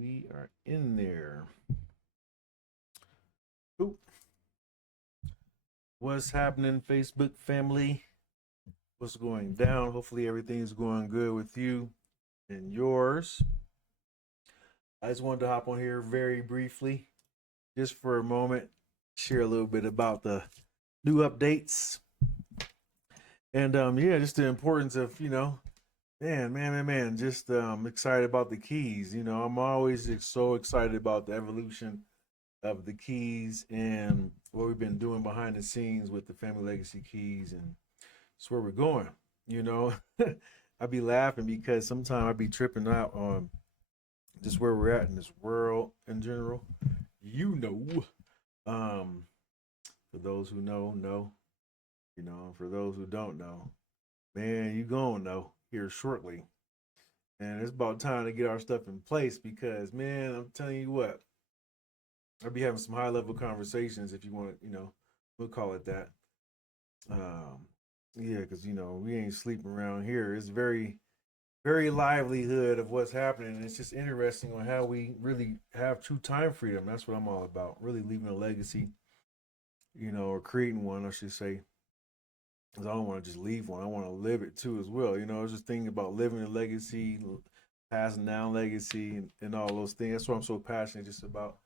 We are in there. Oop. What's happening, Facebook family? What's going down? Hopefully, everything's going good with you and yours. I just wanted to hop on here very briefly, just for a moment, share a little bit about the new updates. And yeah, just the importance of, man, just excited about the keys. I'm always so excited about the evolution of the keys and what we've been doing behind the scenes with the family legacy keys, and it's where we're going. You know, I be laughing because sometimes I be tripping out on just where we're at in this world in general. You know, um, for those who know. For those who don't know, man, you gonna know here shortly. And it's about time to get our stuff in place because, man, I'm telling you what, I'll be having some high level conversations if you want to, we'll call it that. Um, yeah, because we ain't sleeping around here. It's very livelihood of what's happening. And it's just interesting on how we really have true time freedom. That's what I'm all about. Really leaving a legacy, or creating one, I should say. Because I don't want to just leave one. I want to live it too as well. I was just thinking about living a legacy, passing down legacy, and all those things. That's why I'm so passionate just about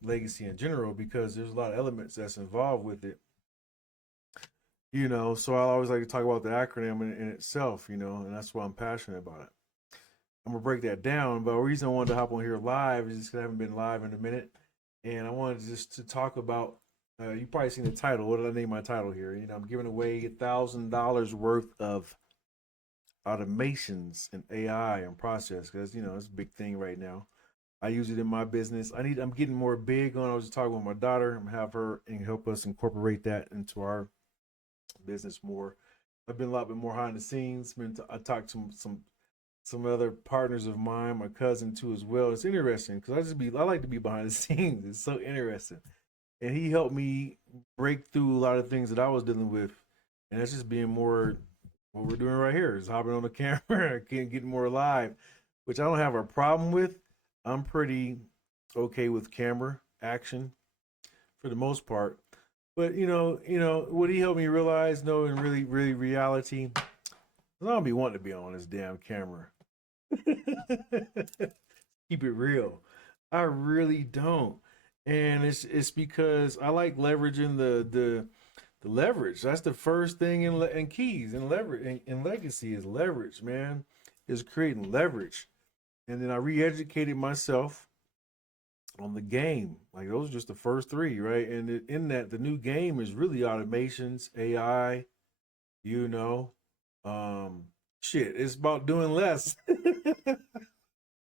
legacy in general because there's a lot of elements that's involved with it. So I always like to talk about the acronym in itself, and that's why I'm passionate about it. I'm gonna break that down, but the reason I wanted to hop on here live is just 'cause I haven't been live in a minute, and I wanted just to talk about. You probably seen the title. What did I name my title here? I'm giving away $1,000 worth of automations and AI and process because it's a big thing right now. I use it in my business. I'm getting more big on. I was just talking with my daughter and have her and help us incorporate that into our business more. I've been a lot bit more behind the scenes. I talked to some other partners of mine, my cousin too as well. It's interesting because I like to be behind the scenes. It's so interesting, and he helped me break through a lot of things that I was dealing with, and that's just being more what we're doing right here is hopping on the camera, getting more live, which I don't have a problem with. I'm pretty okay with camera action for the most part. But what he helped me realize, no, in really reality, I don't be wanting to be on this damn camera. Keep it real. I really don't. And it's because I like leveraging the leverage. That's the first thing in keys and leverage in legacy is leverage, man. Is creating leverage. And then I re-educated myself on the game. Like those are just the first three, right? And in that, the new game is really automations, AI. You know, um, shit. It's about doing less.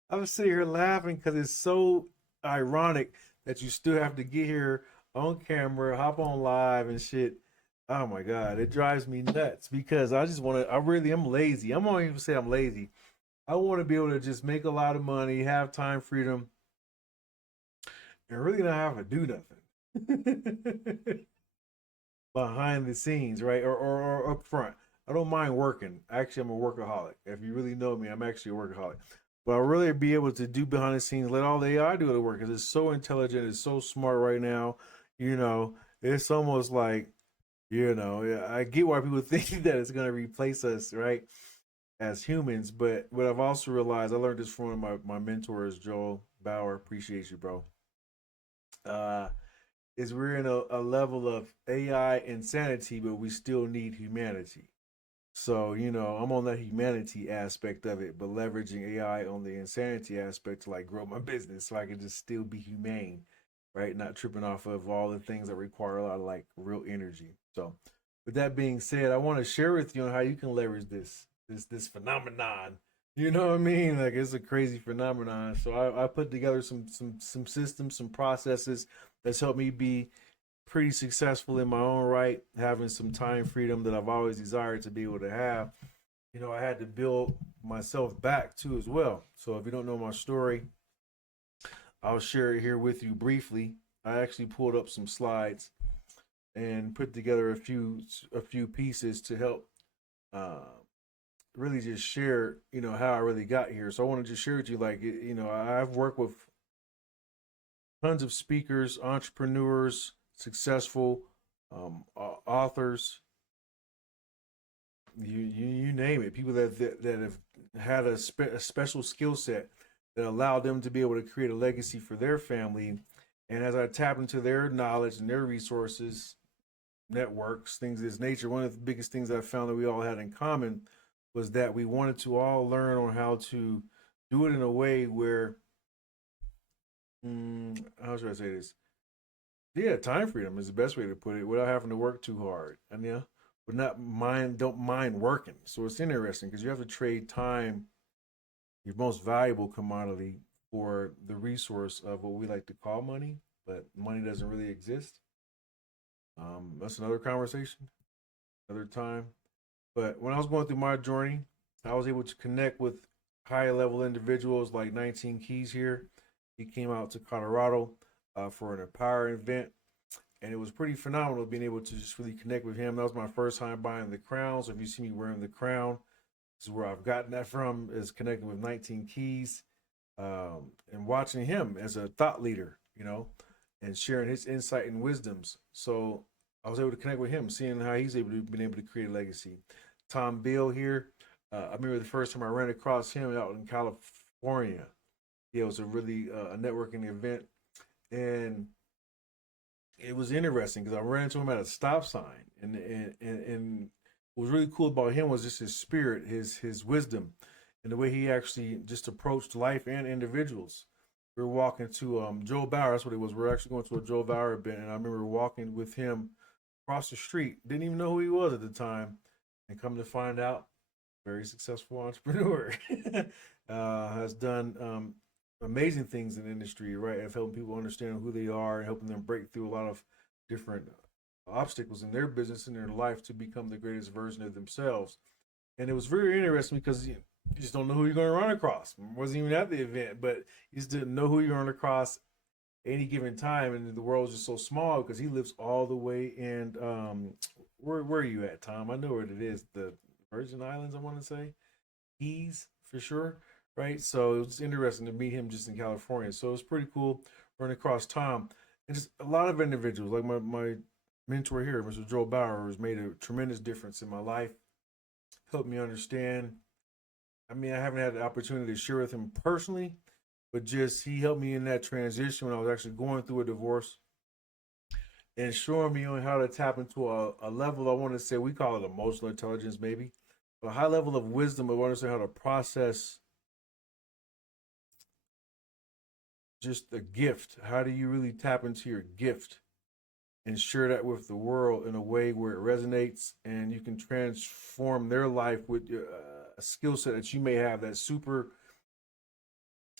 I'm sitting here laughing because it's so ironic that you still have to get here on camera, hop on live and shit. Oh my god, it drives me nuts because I just want to. I really am lazy. I'm not even say I'm lazy. I want to be able to just make a lot of money, have time freedom, and really not have to do nothing behind the scenes, right? Or up front. I don't mind working. Actually, I'm a workaholic. If you really know me, I'm actually a workaholic. But I'll really be able to do behind the scenes, let all the AI do the work because it's so intelligent, it's so smart right now. It's almost like, yeah, I get why people think that it's going to replace us, right, as humans. But what I've also realized, I learned this from one of my mentors, Joel Bauer. Appreciate you, bro. Uh, is we're in a level of AI insanity, but we still need humanity. So, I'm on that humanity aspect of it, but leveraging AI on the insanity aspect to like grow my business so I can just still be humane, right? Not tripping off of all the things that require a lot of like real energy. So, with that being said, I want to share with you on how you can leverage this phenomenon. You know what I mean? Like it's a crazy phenomenon. So I put together some systems, some processes that's helped me be pretty successful in my own right, having some time freedom that I've always desired to be able to have. I had to build myself back too as well. So if you don't know my story, I'll share it here with you briefly. I actually pulled up some slides and put together a few pieces to help uh, really just share, how I really got here. So I want to just share with you, like, I've worked with tons of speakers, entrepreneurs, successful authors, you name it. People that have had a special skill set that allowed them to be able to create a legacy for their family. And as I tap into their knowledge and their resources, networks, things of this nature, one of the biggest things I found that we all had in common was that we wanted to all learn on how to do it in a way where, how should I say this? Yeah, time freedom is the best way to put it, without having to work too hard. And but don't mind working. So it's interesting because you have to trade time, your most valuable commodity, for the resource of what we like to call money, but money doesn't really exist. That's another conversation, another time. But when I was going through my journey, I was able to connect with high level individuals like 19 Keys here. He came out to Colorado for an Empower event, and it was pretty phenomenal being able to just really connect with him. That was my first time buying the crown. So if you see me wearing the crown, this is where I've gotten that from, is connecting with 19 Keys, and watching him as a thought leader, and sharing his insight and wisdoms. So I was able to connect with him, seeing how he's been able to create a legacy. Tom Bill here. I remember the first time I ran across him out in California. Yeah, it was a really a networking event, and it was interesting because I ran into him at a stop sign, and what was really cool about him was just his spirit, his wisdom, and the way he actually just approached life and individuals. We were walking to Joe Bauer. That's what it was. We were actually going to a Joe Bauer event, and I remember walking with him across the street. Didn't even know who he was at the time, and come to find out, very successful entrepreneur. Has done amazing things in the industry, right? Of helping people understand who they are and helping them break through a lot of different obstacles in their business and their life to become the greatest version of themselves. And it was very interesting because you just don't know who you're going to run across. Wasn't even at the event, but you just didn't know who you're going to across any given time, and the world's just so small because he lives all the way in where are you at, Tom? I know where it is, the Virgin Islands, I want to say, Keys for sure, right? So it was interesting to meet him just in California. So it was pretty cool running across Tom, and just a lot of individuals like my mentor here, Mr. Joel Bauer, has made a tremendous difference in my life, helped me understand. I mean, I haven't had the opportunity to share with him personally, but just he helped me in that transition when I was actually going through a divorce, and showing me on how to tap into a level, I want to say, we call it emotional intelligence, maybe, but a high level of wisdom of understanding how to process just a gift. How do you really tap into your gift and share that with the world in a way where it resonates and you can transform their life with a skill set that you may have that's super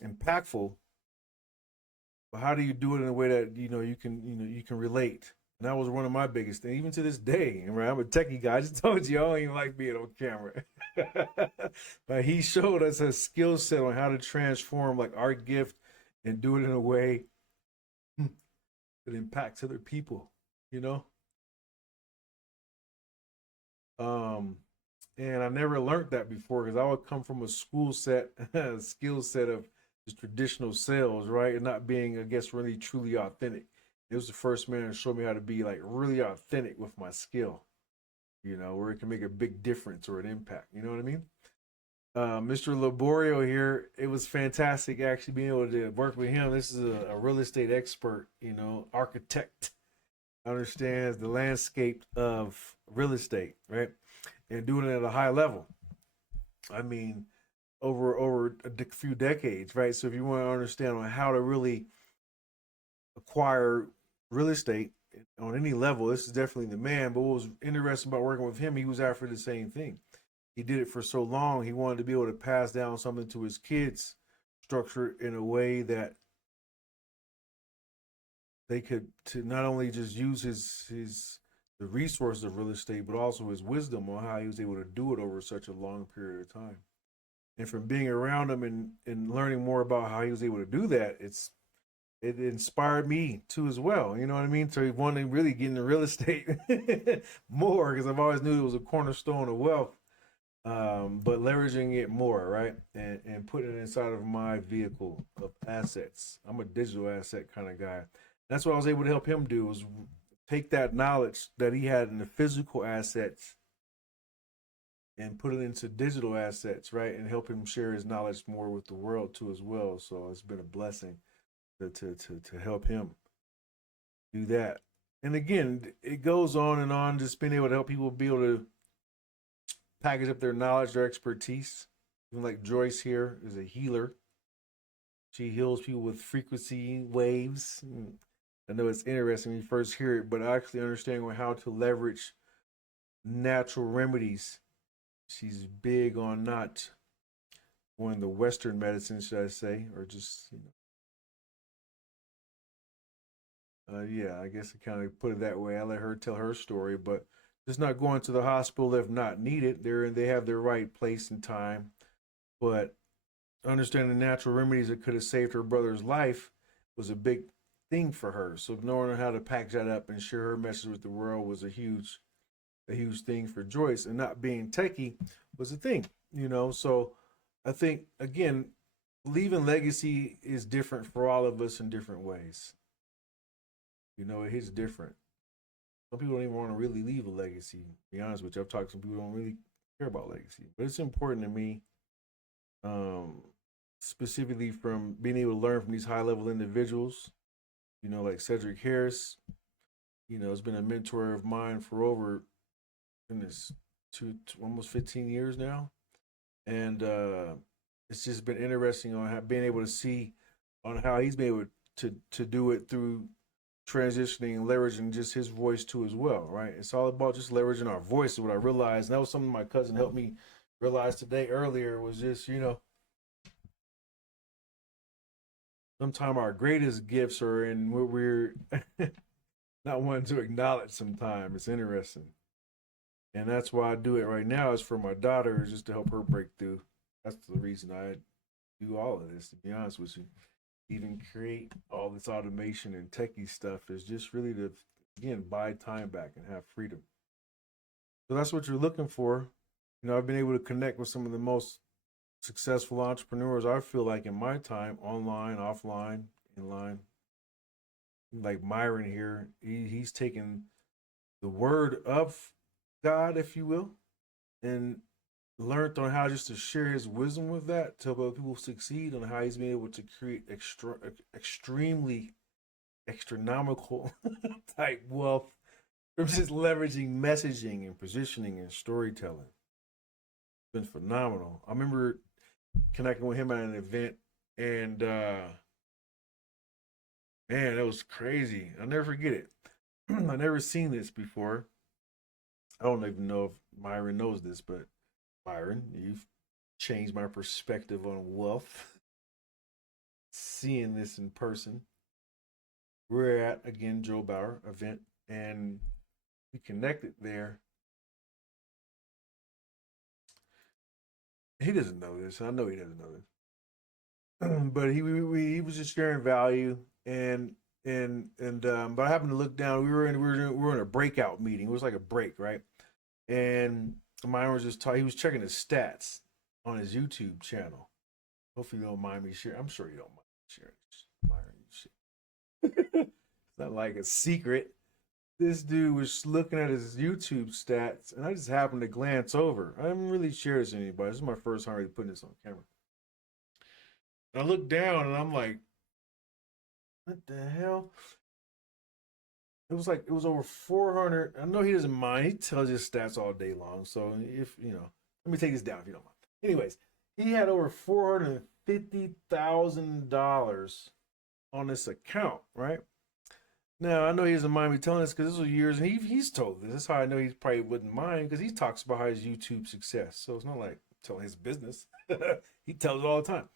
impactful, but how do you do it in a way that you can relate? And that was one of my biggest things, even to this day. Right, I'm a techie guy. I just told you I don't even like being on camera, but he showed us a skill set on how to transform like our gift and do it in a way that impacts other people. You know, um, and I never learned that before because I would come from a school set, skill set of just traditional sales, right, and not being, I guess, really truly authentic. It was the first man to show me how to be like really authentic with my skill, where it can make a big difference or an impact. You know what I mean? Mr. Laborio here, it was fantastic actually being able to work with him. This is a real estate expert, architect, understands the landscape of real estate, right? And doing it at a high level. I mean, over a few decades, right? So if you want to understand on how to really acquire real estate on any level, this is definitely the man. But what was interesting about working with him, he was after the same thing. He did it for so long, he wanted to be able to pass down something to his kids, structure in a way that they could to not only just use his the resources of real estate, but also his wisdom on how he was able to do it over such a long period of time. And from being around him and learning more about how he was able to do that, it inspired me too as well. You know what I mean? So he wanted to really get into real estate more because I've always knew it was a cornerstone of wealth. but leveraging it more, right? And putting it inside of my vehicle of assets. I'm a digital asset kind of guy. That's what I was able to help him do, was take that knowledge that he had in the physical assets and put it into digital assets, right? And help him share his knowledge more with the world too as well. So it's been a blessing to help him do that. And again, it goes on and on, just being able to help people be able to package up their knowledge, their expertise. Even like Joyce here is a healer. She heals people with frequency waves. I know it's interesting when you first hear it, but actually understanding how to leverage natural remedies. She's big on not on the Western medicine, should I say, or just yeah, I guess I kind of put it that way. I let her tell her story, but just not going to the hospital if not needed. They have their right place and time, but understanding natural remedies that could have saved her brother's life was a big thing for her. So knowing how to package that up and share her message with the world was a huge thing for Joyce. And not being techie was a thing, you know. So I think again, leaving legacy is different for all of us in different ways. You know, it hits different. Some people don't even want to really leave a legacy. To be honest with you, I've talked to some people who don't really care about legacy, but it's important to me, um, specifically from being able to learn from these high level individuals. You know, like Cedric Harris. You know, has been a mentor of mine for over in this almost 15 years now, and it's just been interesting on how, being able to see on how he's been able to do it through transitioning and leveraging just his voice too as well, right? It's all about just leveraging our voice. Is what I realized, and that was something my cousin helped me realize today earlier. Was just, you know, sometimes our greatest gifts are in what we're not wanting to acknowledge. Sometimes it's interesting, and that's why I do it right now. Is for my daughter, is just to help her break through. That's the reason I do all of this. To be honest with you, even create all this automation and techie stuff is just really to again buy time back and have freedom. So that's what you're looking for. You know, I've been able to connect with some of the most successful entrepreneurs I feel like in my time, online, offline, inline. Like Myron here, he's taken the word of God, if you will, and learned on how just to share his wisdom with that to help other people succeed, on how he's been able to create extremely astronomical type wealth from just leveraging messaging and positioning and storytelling. It's been phenomenal. I remember connecting with him at an event, and man, it was crazy. I'll never forget it. I never seen this before. I don't even know if Myron knows this, but Myron, you've changed my perspective on wealth. Seeing this in person. We're at again Joe Bauer event, and we connected there. He doesn't know this. I know he doesn't know this, but he was just sharing value, and but I happened to look down. We were in a breakout meeting. It was like a break, right? And mine was just he was checking his stats on his YouTube channel. Hopefully you don't mind me sharing. I'm sure you don't mind sharing Myron shit. It's not like a secret. This dude was looking at his YouTube stats, and I just happened to glance over. I haven't really shared this with anybody. This is my first time really putting this on camera. And I look down, and I'm like, "What the hell?" It was like it was over 400. I know he doesn't mind. He tells his stats all day long. So if you know, let me take this down if you don't mind. Anyways, he had over $450,000 on this account, right? Now I know he doesn't mind me telling this because this was years, and he's told this. That's how I know he probably wouldn't mind, because he talks about his YouTube success. So it's not like telling his business. He tells it all the time.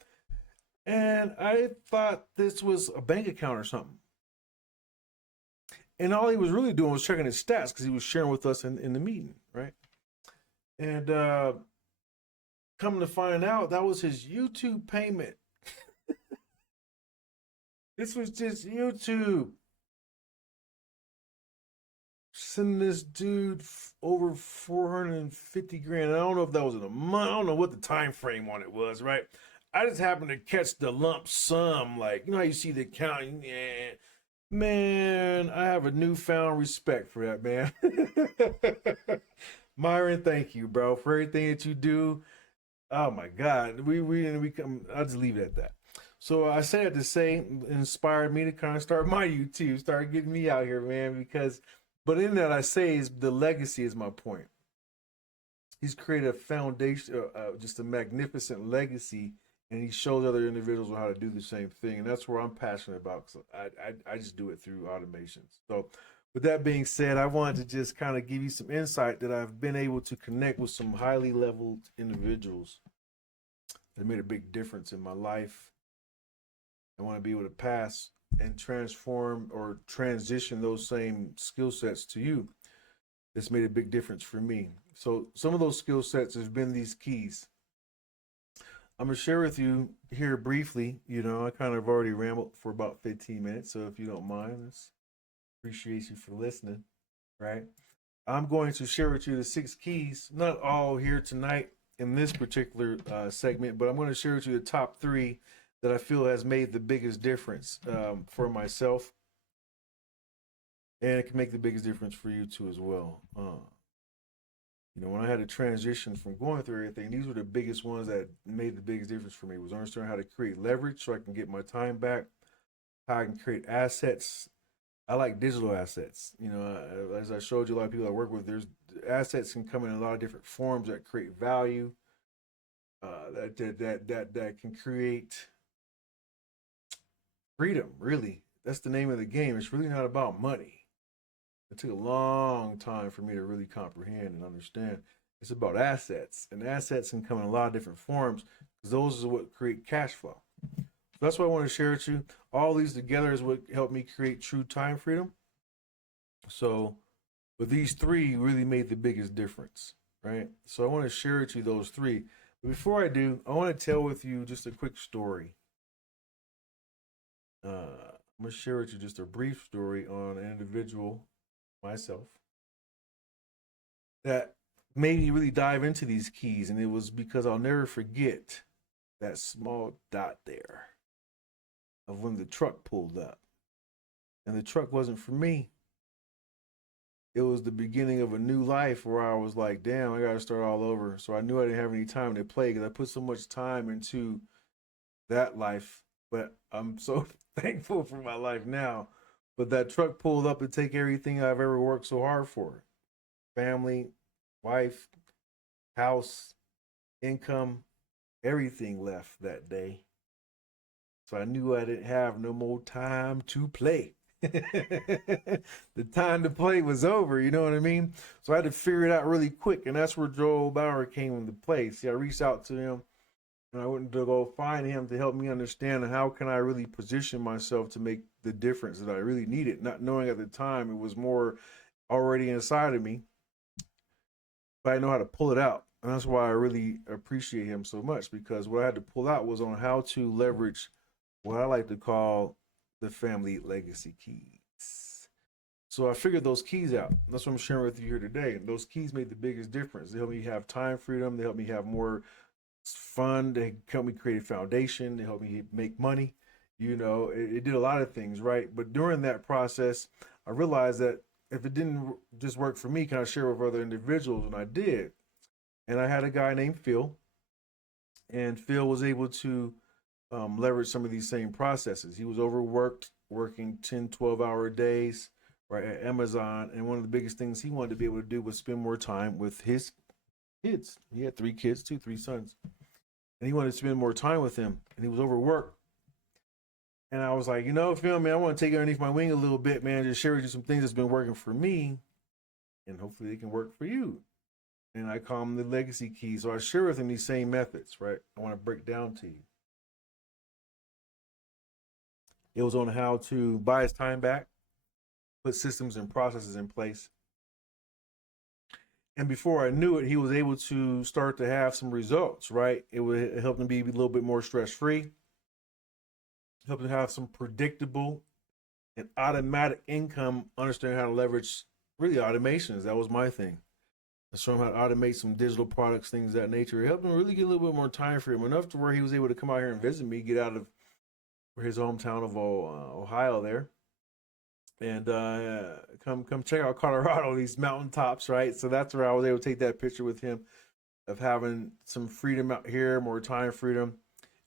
And I thought this was a bank account or something. And all he was really doing was checking his stats because he was sharing with us in the meeting, right? And coming to find out, that was his YouTube payment. This was just YouTube. sending this dude over 450 grand. I don't know if that was in a month. I don't know what the time frame on it was, right? I just happened to catch the lump sum, like, you know how you see the accounting. Yeah. Man, I have a newfound respect for that, man. Myron, thank you, bro, for everything that you do. Oh my God, we come. I'll just leave it at that. So I say that to say, inspired me to kind of start my YouTube, start getting me out here, man. Because, but in that I say is the legacy is my point. He's created a foundation, just a magnificent legacy, and he shows other individuals how to do the same thing, and that's where I'm passionate about. Because I just do it through automations. So, with that being said, I wanted to just kind of give you some insight that I've been able to connect with some highly leveled individuals that made a big difference in my life. I want to be able to pass and transform or transition those same skill sets to you. It's made a big difference for me. So some of those skill sets have been these keys. I'm gonna share with you here briefly. You know, I kind of already rambled for about 15 minutes, so if you don't mind, appreciate you for listening. Right? I'm going to share with you the 6 keys. Not all here tonight in this particular segment, but I'm going to share with you the top 3 that I feel has made the biggest difference for myself, and it can make the biggest difference for you too as well. You know, when I had to transition from going through everything, these were the biggest ones that made the biggest difference for me. Was understanding how to create leverage so I can get my time back, how I can create assets. I like digital assets. You know, as I showed you, a lot of people I work with, there's assets can come in a lot of different forms that create value. That can create freedom. Really, that's the name of the game. It's really not about money. It took a long time for me to really comprehend and understand. It's about assets, and assets can come in a lot of different forms because those are what create cash flow. So that's what I want to share with you. All these together is what helped me create true time freedom. So, but these 3 really made the biggest difference, right? So I want to share with you those 3. But before I do, I want to tell with you just a quick story. I'm gonna share with you just a brief story on an individual, myself, that made me really dive into these keys, and it was because I'll never forget that small dot there of when the truck pulled up. And the truck wasn't for me. It was the beginning of a new life where I was like, damn, I gotta start all over. So I knew I didn't have any time to play because I put so much time into that life. But I'm so thankful for my life now. But that truck pulled up to take everything I've ever worked so hard for. Family, wife, house, income, everything left that day. So I knew I didn't have no more time to play. The time to play was over, you know what I mean? So I had to figure it out really quick, and that's where Joel Bauer came into play. See, I reached out to him, and I went to go find him to help me understand how can I really position myself to make the difference that I really needed, not knowing at the time it was more already inside of me, but I know how to pull it out. And that's why I really appreciate him so much, because what I had to pull out was on how to leverage what I like to call the family legacy keys. So I figured those keys out. That's what I'm sharing with you here today. And those keys made the biggest difference. They help me have time freedom. They help me have more fun. They help me create a foundation. They help me make money. You know, it did a lot of things, right? But during that process, I realized that if it didn't just work for me, can I share with other individuals? And I did. And I had a guy named Phil, and Phil was able to leverage some of these same processes. He was overworked, working 10, 12-hour days, right, at Amazon. And one of the biggest things he wanted to be able to do was spend more time with his kids. He had 3 kids, 3 sons. And he wanted to spend more time with them. And he was overworked. And I was like, you know, Phil, man, I want to take it underneath my wing a little bit, man, just share with you some things that's been working for me. And hopefully they can work for you. And I call them the legacy keys. So I share with him these same methods, right? I want to break down to you. It was on how to buy his time back, put systems and processes in place. And before I knew it, he was able to start to have some results, right? It would help him be a little bit more stress-free, help him have some predictable and automatic income, understanding how to leverage really automations. That was my thing. I showed him how to automate some digital products, things of that nature. It helped him really get a little bit more time for him, enough to where he was able to come out here and visit me, get out of his hometown of Ohio there, and come check out Colorado, these mountaintops, right? So that's where I was able to take that picture with him of having some freedom out here, more time freedom,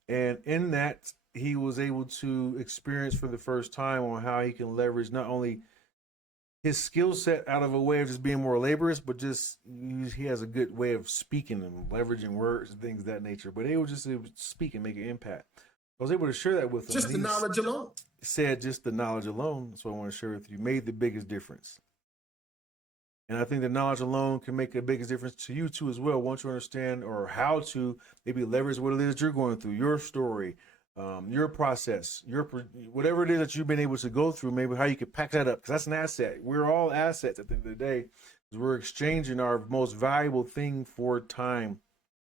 and in that he was able to experience for the first time on how he can leverage not only his skill set out of a way of just being more laborious, but just he has a good way of speaking and leveraging words and things of that nature. But he was just able to speak and make an impact. I was able to share that with him. Just the knowledge alone. Said just the knowledge alone. That's what I want to share with you. Made the biggest difference. And I think the knowledge alone can make the biggest difference to you too as well. Once you understand or how to maybe leverage what it is you're going through, your story, your process, your whatever it is that you've been able to go through, maybe how you could pack that up, because that's an asset. We're all assets at the end of the day. We're exchanging our most valuable thing for time,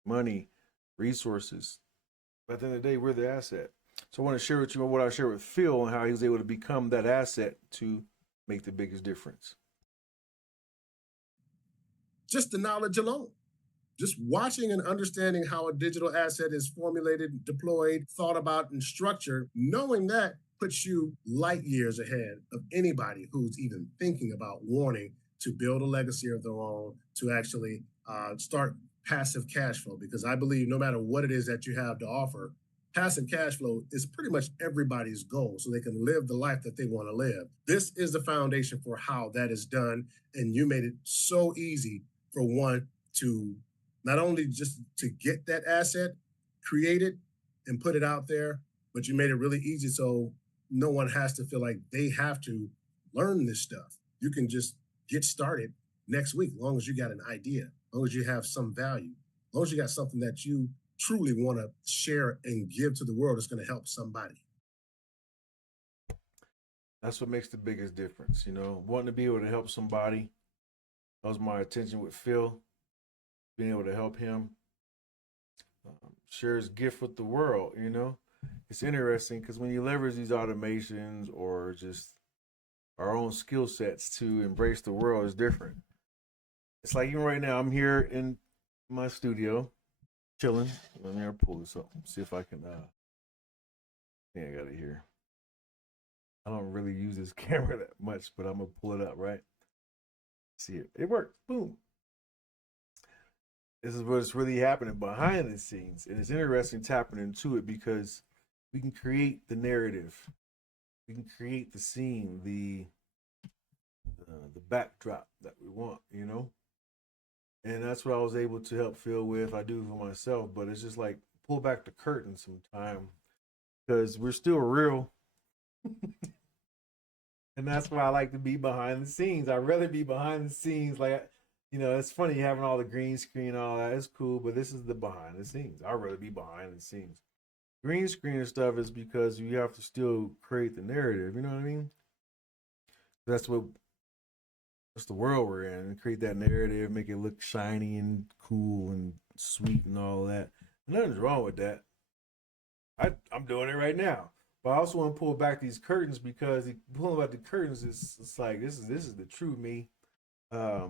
money, resources. But at the end of the day, we're the asset. So I want to share with you what I shared with Phil and how he was able to become that asset to make the biggest difference. Just the knowledge alone. Just watching and understanding how a digital asset is formulated, deployed, thought about, and structured, knowing that puts you light years ahead of anybody who's even thinking about wanting to build a legacy of their own, to actually start passive cash flow. Because I believe no matter what it is that you have to offer, passive cash flow is pretty much everybody's goal so they can live the life that they want to live. This is the foundation for how that is done. And you made it so easy for one to not only just to get that asset, create it and put it out there, but you made it really easy so no one has to feel like they have to learn this stuff. You can just get started next week, as long as you got an idea, as long as you have some value, as long as you got something that you truly want to share and give to the world that's going to help somebody. That's what makes the biggest difference, wanting to be able to help somebody. That was my attention with Phil, being able to help him share his gift with the world. It's interesting because when you leverage these automations or just our own skill sets to embrace the world, is different. It's like even right now, I'm here in my studio, chilling. Let me pull this up, see if I can. I think I got it here. I don't really use this camera that much, but I'm gonna pull it up, right? See it. It worked. Boom. This is what's really happening behind the scenes. And it's interesting tapping into it because we can create the narrative. We can create the scene, the backdrop that we want. And that's what I was able to help Phil with. I do for myself, but it's just like pull back the curtain sometime because we're still real. And that's why I like to be behind the scenes. I'd rather be behind the scenes. Like, it's funny having all the green screen and all that. It's cool, but this is the behind the scenes. I'd rather be behind the scenes. Green screen and stuff is because you have to still create the narrative. You know what I mean? That's the world we're in. And create that narrative, make it look shiny and cool and sweet and all that. Nothing's wrong with that. I'm doing it right now. But I also want to pull back these curtains because pulling back the curtains is it's like this is the true me. I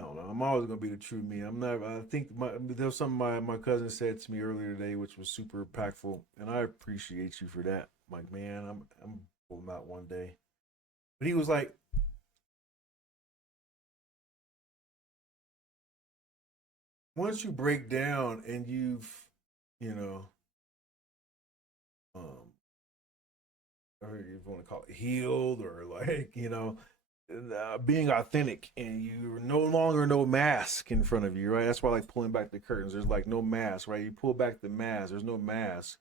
don't know. I'm always gonna be the true me. I'm not. I think there was something my cousin said to me earlier today, which was super impactful, and I appreciate you for that. I'm like, man, I'm pulling out one day. But he was like, once you break down and you know, or if you want to call it healed or like, being authentic and you're no longer no mask in front of you, right? That's why I like pulling back the curtains. There's like no mask, right? You pull back the mask, there's no mask.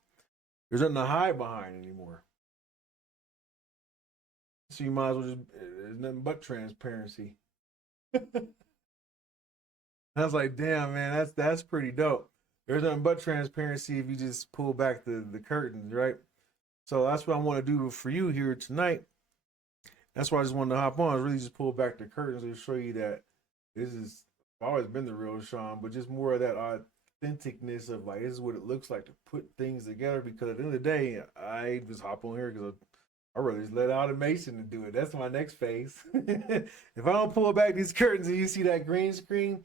There's nothing to hide behind anymore. So you might as well just, there's nothing but transparency. I was like, damn, man, that's pretty dope. There's nothing but transparency if you just pull back the curtains, right? So that's what I want to do for you here tonight. That's why I just wanted to hop on. Really just pull back the curtains to show you that this is always been the real Sean, but just more of that authenticness of like, this is what it looks like to put things together. Because at the end of the day, I just hop on here because I'd rather just let automation to do it. That's my next phase. If I don't pull back these curtains and you see that green screen,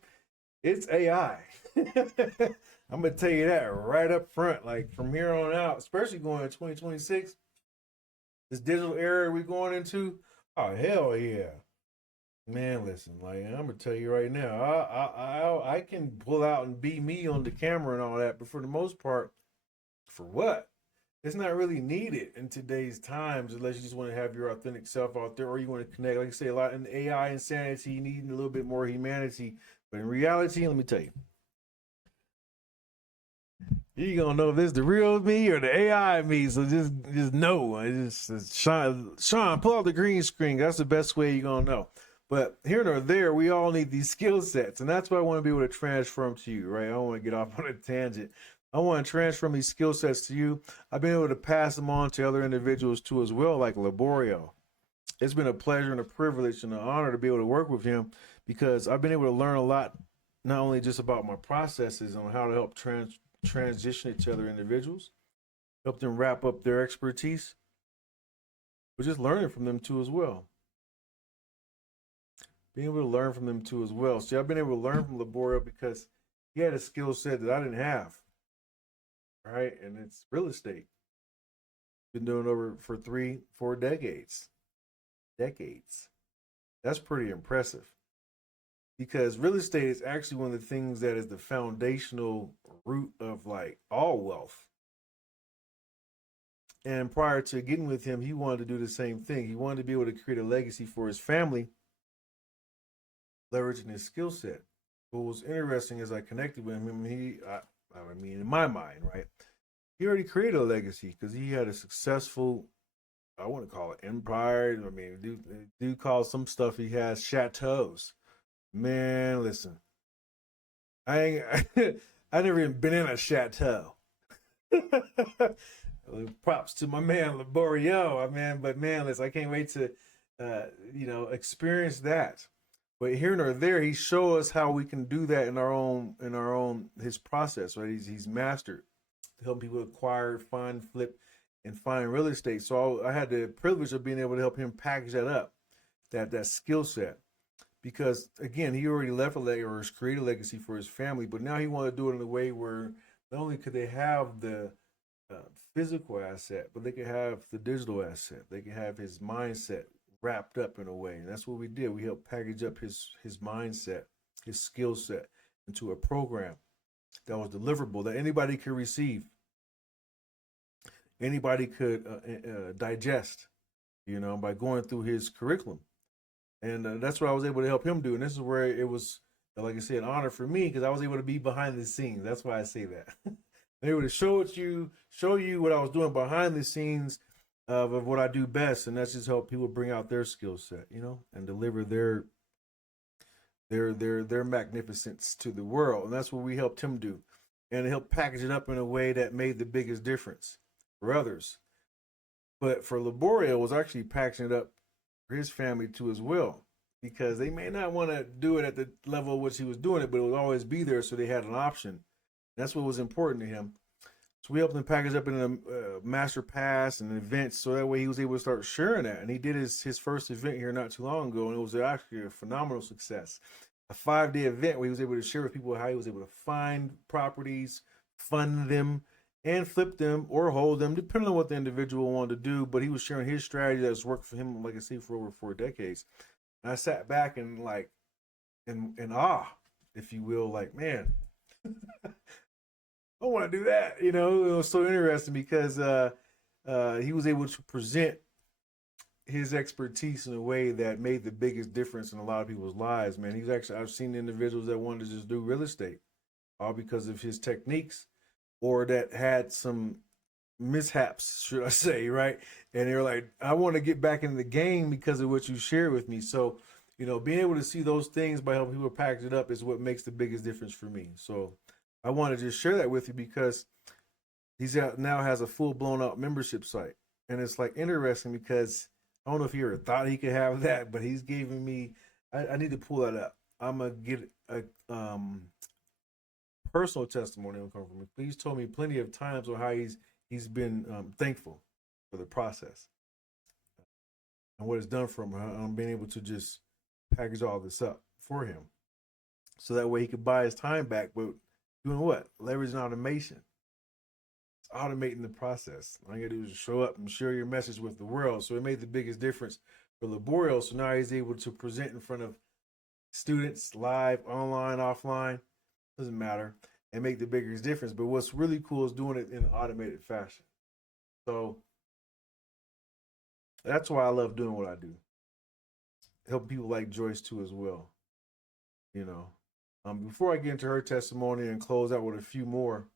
it's AI. I'm gonna tell you that right up front. Like from here on out, especially going to 2026, this digital era we going into. Oh hell yeah, man! Listen, like I'm gonna tell you right now, I can pull out and be me on the camera and all that, but for the most part, for what? It's not really needed in today's times unless you just want to have your authentic self out there or you want to connect. Like I say, a lot in AI insanity, you need a little bit more humanity. But in reality, let me tell you, you gonna know if this is the real me or the AI me. So just know. Sean, pull out the green screen. That's the best way you're gonna know. But here nor there, we all need these skill sets, and that's what I want to be able to transfer them to you, right? I don't want to get off on a tangent. I want to transfer these skill sets to you. I've been able to pass them on to other individuals too as well, like Laborio. It's been a pleasure and a privilege and an honor to be able to work with him because I've been able to learn a lot, not only just about my processes and how to help transition it to other individuals, help them wrap up their expertise, but just learning from them too as well. Being able to learn from them too as well. See, I've been able to learn from Laborio because he had a skill set that I didn't have, right? And it's real estate. Been doing it over for 3-4 decades. Decades. That's pretty impressive because real estate is actually one of the things that is the foundational root of like all wealth. And prior to getting with him, he wanted to do the same thing. He wanted to be able to create a legacy for his family, leveraging his skill set. What was interesting as I connected with him, I mean, in my mind, right? He already created a legacy because he had a successful, I want to call it empire. I mean, do call some stuff he has chateaus. Man, listen, I ain't, I never even been in a chateau. Props to my man Laborio, but man, listen, I can't wait to, experience that. But here nor there, he showed us how we can do that in our own his process, right? He's mastered helping people acquire, find, flip, and find real estate. So I had the privilege of being able to help him package that up, that skill set. Because again, he already left a legacy or has created a legacy for his family, but now he wanted to do it in a way where not only could they have the physical asset, but they could have the digital asset. They could have his mindset wrapped up in a way. And that's what we did. We helped package up his mindset, his skill set into a program that was deliverable that anybody could receive, anybody could digest, by going through his curriculum. And that's what I was able to help him do. And this is where it was, like I said, an honor for me because I was able to be behind the scenes. That's why I say that. I'm able to show you what I was doing behind the scenes of what I do best, and that's just help people bring out their skill set, and deliver their magnificence to the world. And that's what we helped him do, and help package it up in a way that made the biggest difference for others. But for Laborio, it was actually packaging it up for his family too as well, because they may not want to do it at the level at which he was doing it, but it would always be there, so they had an option. That's what was important to him. So we helped him package up in a master pass and an event, so that way he was able to start sharing that. And he did his first event here not too long ago, and it was actually a phenomenal success. A 5-day event where he was able to share with people how he was able to find properties, fund them, and flip them or hold them, depending on what the individual wanted to do. But he was sharing his strategy that's worked for him, like I say, for over 4 decades. And I sat back and in awe, if you will, like, man, I want to do that. It was so interesting because he was able to present his expertise in a way that made the biggest difference in a lot of people's lives, man. I've seen individuals that wanted to just do real estate all because of his techniques or that had some mishaps, should I say, right? And they're like, I want to get back in the game because of what you shared with me. So, being able to see those things by helping people package it up is what makes the biggest difference for me. So I want to just share that with you because now has a full blown out membership site. And it's like interesting because I don't know if he ever thought he could have that, but he's giving me, I need to pull that up. I'm going to get a personal testimony will come from him. He's told me plenty of times on how he's been thankful for the process. and what it's done for him. I'm being able to just package all this up for him, so that way he could buy his time back. But doing what? Leveraging automation. It's automating the process. All you gotta do is show up and share your message with the world. So it made the biggest difference for Laborio. So now he's able to present in front of students, live, online, offline, doesn't matter, and make the biggest difference. But what's really cool is doing it in an automated fashion. So that's why I love doing what I do. Help people like Joyce too as well. You know. Before I get into her testimony and close out with a few more,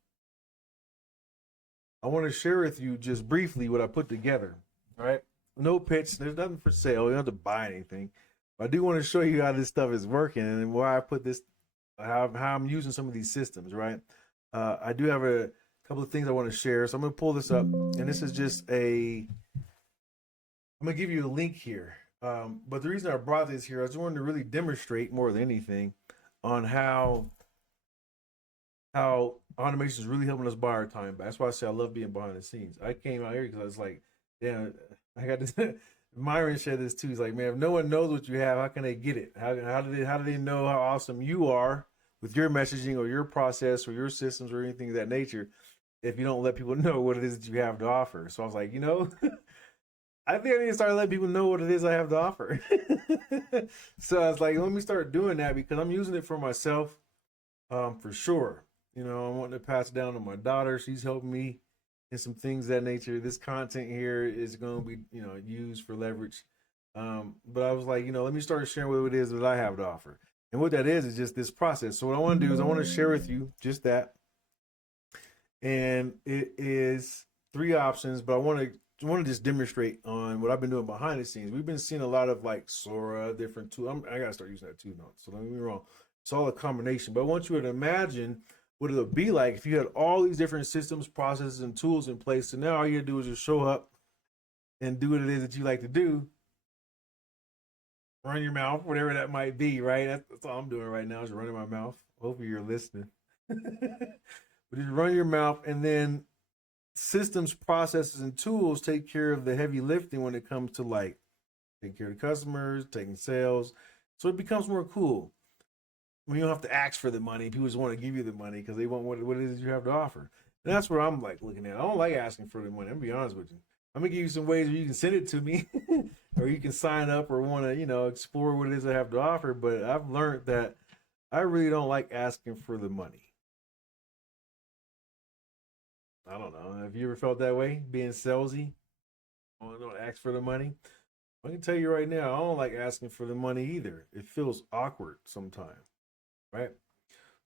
I want to share with you just briefly what I put together. All right. No pitch. There's nothing for sale. You don't have to buy anything. But I do want to show you how this stuff is working and why I put this, how I'm using some of these systems, right? I do have a couple of things I want to share. So I'm going to pull this up. And this is just I'm going to give you a link here. But the reason I brought this here, I just wanted to really demonstrate more than anything on how automation is really helping us buy our time back. That's why I say I love being behind the scenes. I came out here because I was like, yeah, I got this. Myron shared this too. He's like, man, if no one knows what you have, how can they get it? How do they know how awesome you are with your messaging or your process or your systems or anything of that nature if you don't let people know what it is that you have to offer? So I was like, I think I need to start letting people know what it is I have to offer. So I was like, let me start doing that because I'm using it for myself, for sure. I want to pass it down to my daughter. She's helping me in some things of that nature. This content here is going to be, used for leverage. But I was like, let me start sharing what it is that I have to offer. And what that is just this process. So what I want to do is I want to share with you just that. And it is 3 options, but I want to just demonstrate on what I've been doing behind the scenes. We've been seeing a lot of like Sora, different tools. I got to start using that too now. So don't get me wrong. It's all a combination. But I want you to imagine what it would be like if you had all these different systems, processes, and tools in place. So now all you do is just show up and do what it is that you like to do. Run your mouth, whatever that might be, right? That's all I'm doing right now is running my mouth. Hopefully you're listening. But just run your mouth, and then systems, processes, and tools take care of the heavy lifting when it comes to like taking care of the customers, taking sales. So it becomes more cool when you don't have to ask for the money. People just want to give you the money because they want what it is you have to offer. And that's what I'm like looking at. I don't like asking for the money. I'm gonna be honest with you. I'm gonna give you some ways where you can send it to me or you can sign up or want to, explore what it is I have to offer. But I've learned that I really don't like asking for the money. I don't know. Have you ever felt that way? Being salesy? I don't ask for the money. I can tell you right now, I don't like asking for the money either. It feels awkward sometimes, right?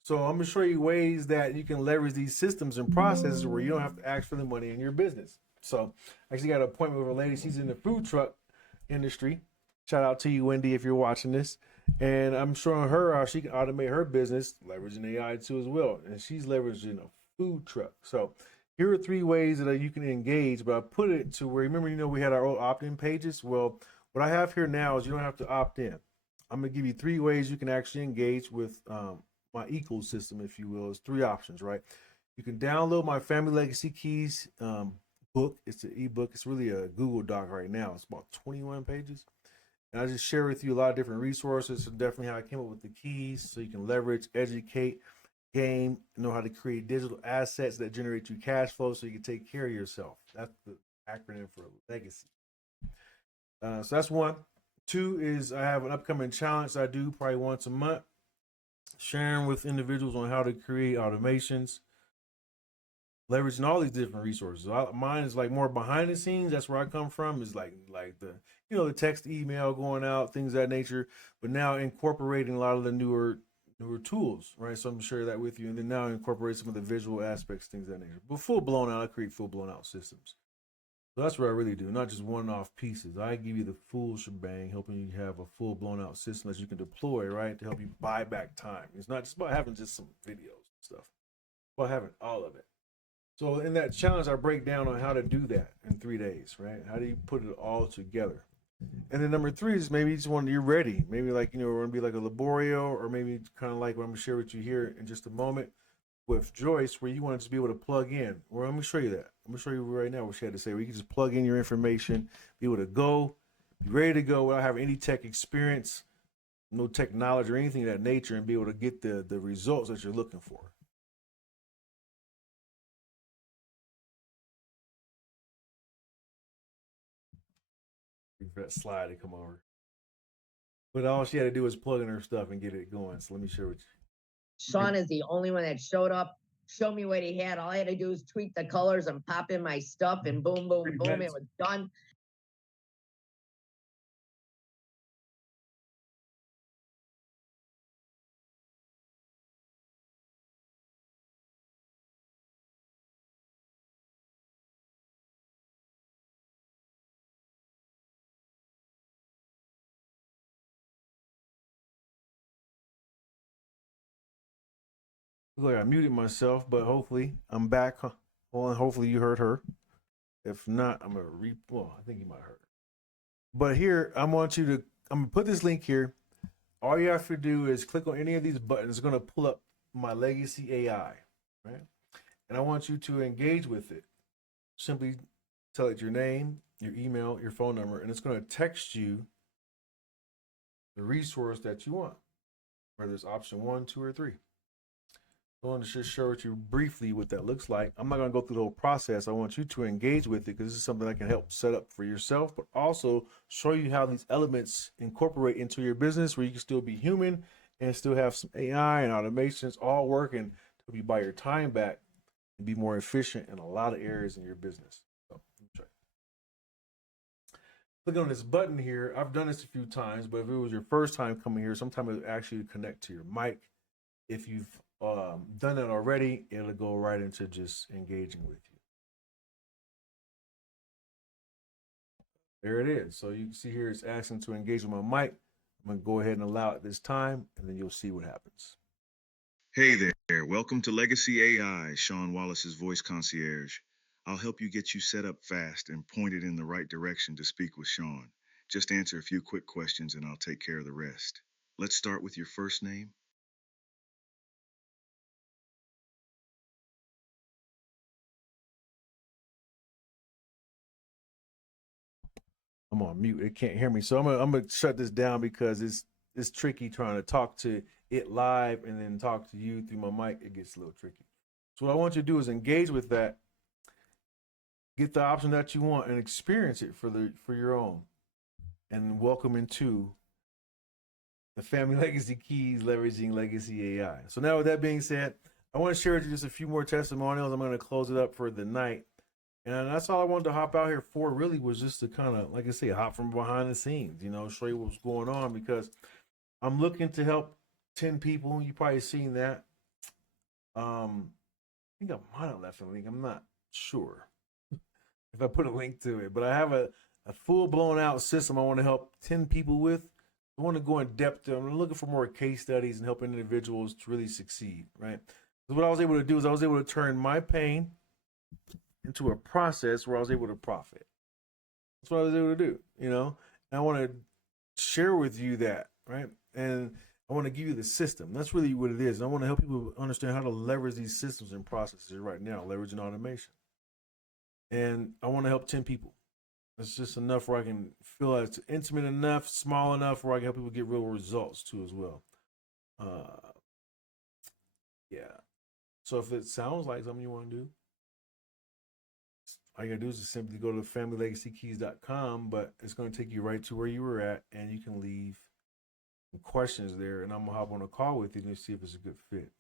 So I'm gonna show you ways that you can leverage these systems and processes where you don't have to ask for the money in your business. So I actually got an appointment with a lady. She's in the food truck industry. Shout out to you, Wendy, if you're watching this. And I'm showing her how she can automate her business, leveraging AI too as well. And she's leveraging a food truck. So here are 3 ways that you can engage, but I put it to where, remember, we had our old opt-in pages. Well, what I have here now is you don't have to opt in. I'm going to give you 3 ways you can actually engage with my ecosystem, if you will. It's 3 options, right? You can download my Family Legacy Keys book. It's an ebook. It's really a Google Doc right now. It's about 21 pages. And I just share with you a lot of different resources. So definitely how I came up with the keys so you can leverage, educate, game, know how to create digital assets that generate you cash flow so you can take care of yourself. That's the acronym for legacy. So that's 1. 2 is I have an upcoming challenge I do probably once a month, sharing with individuals on how to create automations, leveraging all these different resources. Mine is like more behind the scenes. That's where I come from. Is like the the text, email going out, things of that nature. But now incorporating a lot of the newer tools, right? So I'm gonna share that with you, and then now incorporate some of the visual aspects, things of that nature. But full blown out, I create full blown out systems. So that's what I really do, not just one-off pieces. I give you the full shebang, helping you have a full blown out system that you can deploy, right, to help you buy back time. It's not just about having just some videos and stuff, it's about having all of it. So in that challenge, I break down on how to do that in 3 days, right? How do you put it all together? And then number 3 is maybe you just you're ready. Maybe like, we're gonna be like a Laborio, or maybe kind of like what I'm gonna share with you here in just a moment with Joyce, where you want to just be able to plug in. Well, let me show you that. I'm gonna show you right now what she had to say, where you can just plug in your information, be able to go be ready to go without having any tech experience, no tech knowledge or anything of that nature, and be able to get the results that you're looking for. For that slide to come over. But all she had to do was plug in her stuff and get it going. So let me share with you. Sean is the only one that showed up, showed me what he had. All I had to do was tweak the colors and pop in my stuff, and boom, boom, boom, it was done. Look, I muted myself, but hopefully I'm back. Well, and hopefully you heard her. If not, I'm gonna well, I think you might have heard. But here, I'm gonna put this link here. All you have to do is click on any of these buttons. It's gonna pull up my Legacy AI, right? And I want you to engage with it. Simply tell it your name, your email, your phone number, and it's gonna text you the resource that you want, whether it's option 1, 2, or 3. I want to just share with you briefly what that looks like. I'm not going to go through the whole process. I want you to engage with it because this is something that can help set up for yourself, but also show you how these elements incorporate into your business where you can still be human and still have some AI and automations all working to help you buy your time back and be more efficient in a lot of areas in your business. So, let me try. Click on this button here. I've done this a few times, but if it was your first time coming here, sometimes it will actually connect to your mic. If you've done it already, it'll go right into just engaging with you. There it is. So you can see here it's asking to engage with my mic. I'm going to go ahead and allow it this time, and then you'll see what happens. Hey there. Welcome to Legacy AI, Sean Wallace's voice concierge. I'll help you get you set up fast and pointed in the right direction to speak with Sean. Just answer a few quick questions and I'll take care of the rest. Let's start with your first name. I'm on mute. It can't hear me. So I'm gonna shut this down because it's tricky trying to talk to it live and then talk to you through my mic. It gets a little tricky. So what I want you to do is engage with that, get the option that you want, and experience it for your own. And welcome into the Family Legacy Keys, leveraging Legacy AI. So now with that being said, I want to share with you just a few more testimonials. I'm going to close it up for the night. And that's all I wanted to hop out here for, really, was just to kind of, like I say, hop from behind the scenes, show you what's going on, because I'm looking to help 10 people. You've probably seen that. I think I might have left a link. I'm not sure if I put a link to it, but I have a full blown out system I want to help 10 people with. I want to go in depth. I'm looking for more case studies and helping individuals to really succeed, right? So what I was able to do is I was able to turn my pain into a process where I was able to profit. That's what I was able to do, And I want to share with you that, right? And I want to give you the system. That's really what it is. I want to help people understand how to leverage these systems and processes right now, leveraging automation. And I want to help 10 people. It's just enough where I can feel that it's intimate enough, small enough where I can help people get real results too as well. Yeah. So if it sounds like something you want to do, all you gotta do is just simply go to familylegacykeys.com, but it's gonna take you right to where you were at, and you can leave some questions there, and I'm gonna hop on a call with you and see if it's a good fit.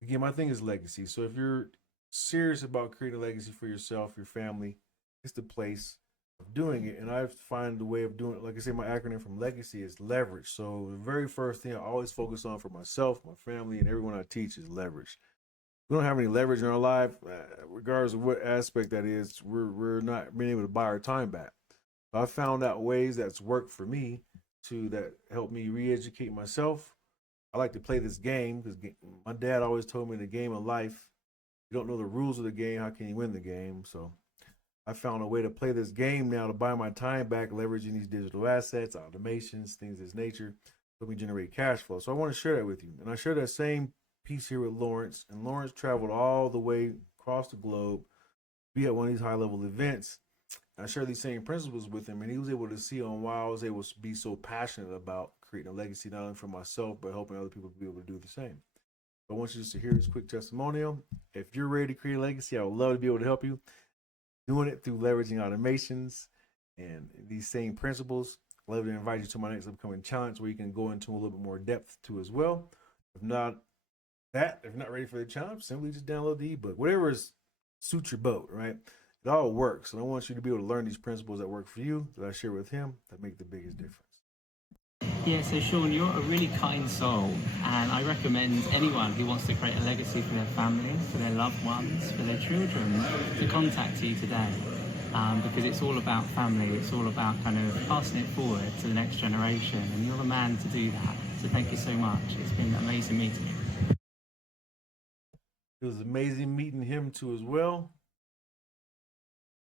Again, my thing is legacy. So if you're serious about creating a legacy for yourself, your family, it's the place of doing it. And I find the way of doing it. Like I say, my acronym from legacy is leverage. So the very first thing I always focus on for myself, my family, and everyone I teach is leverage. We don't have any leverage in our life, regardless of what aspect that is. We're not being able to buy our time back. So I found out ways that's worked for me that help me re-educate myself. I like to play this game because my dad always told me the game of life, you don't know the rules of the game, how can you win the game? So I found a way to play this game now to buy my time back, leveraging these digital assets, automations, things of this nature, help me generate cash flow. So I want to share that with you. And I share that same piece here with Lawrence. And Lawrence traveled all the way across the globe, be at one of these high-level events. I shared these same principles with him, and he was able to see on why I was able to be so passionate about creating a legacy, not only for myself, but helping other people to be able to do the same. I want you just to hear this quick testimonial. If you're ready to create a legacy, I would love to be able to help you. Doing it through leveraging automations and these same principles. I'd love to invite you to my next upcoming challenge where you can go into a little bit more depth too as well. If not ready for the challenge, simply just download the ebook. Whatever suits your boat, right? It all works. And I want you to be able to learn these principles that work for you, that I share with him, that make the biggest difference. Yeah, so Sean, you're a really kind soul, and I recommend anyone who wants to create a legacy for their family, for their loved ones, for their children, to contact you today. Because it's all about family, it's all about kind of passing it forward to the next generation, and you're the man to do that. So thank you so much. It's been an amazing meeting you. It was amazing meeting him too as well.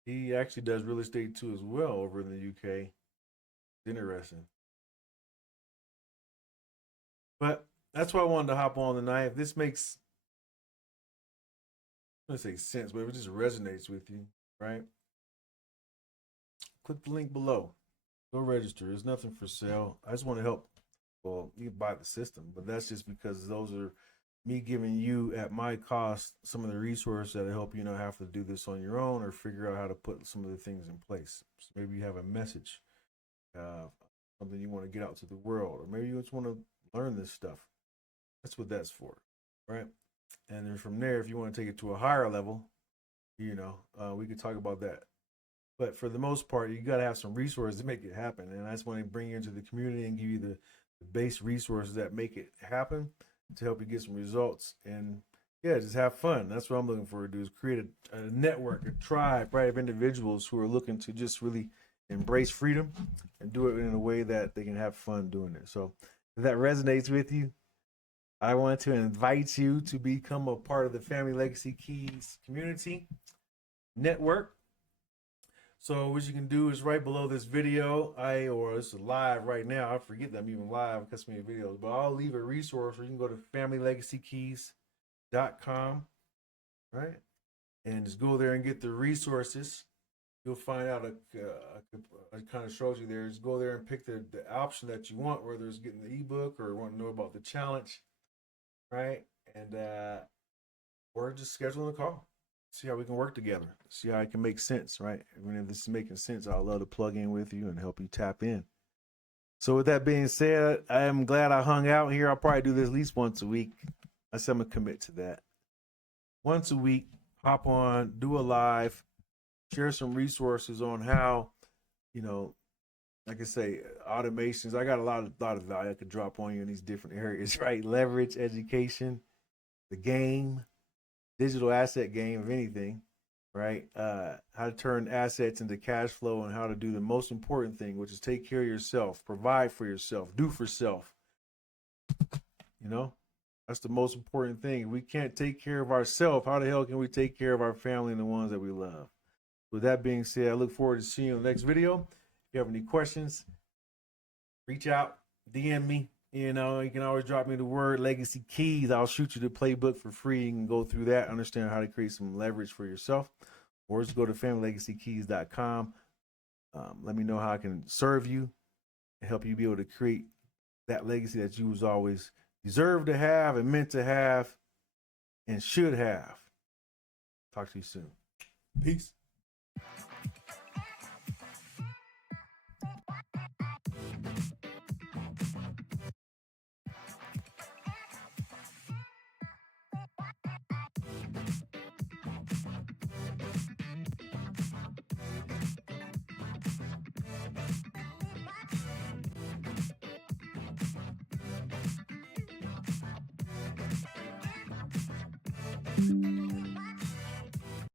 He actually does real estate too as well over in the UK. It's interesting. But that's why I wanted to hop on tonight. If this makes, I'm going to say sense, but if it just resonates with you, right? Click the link below. Go register. There's nothing for sale. I just want to help. Well, you can buy the system, but that's just because those are me giving you at my cost some of the resources that help you not have to do this on your own or figure out how to put some of the things in place. So maybe you have a message, something you want to get out to the world, or maybe you just want to learn this stuff. That's what that's for, right? And then from there, if you want to take it to a higher level, we could talk about that. But for the most part, you got to have some resources to make it happen. And I just want to bring you into the community and give you the base resources that make it happen to help you get some results. And yeah, just have fun. That's what I'm looking for to do, is create a network, a tribe, right, of individuals who are looking to just really embrace freedom and do it in a way that they can have fun doing it. So if that resonates with you, I want to invite you to become a part of the Family Legacy Keys community network. So what you can do is right below this video, this is live right now. I forget that I'm even live because so many videos, but I'll leave a resource where you can go to familylegacykeys.com, right? And just go there and get the resources. You'll find out it kind of shows you there. Just go there and pick the option that you want, whether it's getting the ebook or want to know about the challenge, right? And or just scheduling a call. See how we can work together. See how it can make sense, right? Even if this is making sense, I'd love to plug in with you and help you tap in. So with that being said, I am glad I hung out here. I'll probably do this at least once a week. I said I'm going to commit to that. Once a week, hop on, do a live, share some resources on how, like I say, automations. I got a lot of value I could drop on you in these different areas, right? Leverage, education, the game, digital asset game of anything, right? How to turn assets into cash flow and how to do the most important thing, which is take care of yourself, provide for yourself, do for self. That's the most important thing. If we can't take care of ourselves, how the hell can we take care of our family and the ones that we love? With that being said, I look forward to seeing you in the next video. If you have any questions, reach out, DM me. You can always drop me the word Legacy Keys. I'll shoot you the playbook for free. You can go through that, understand how to create some leverage for yourself. Or just go to familylegacykeys.com. Let me know how I can serve you and help you be able to create that legacy that you was always deserved to have and meant to have and should have. Talk to you soon. Peace.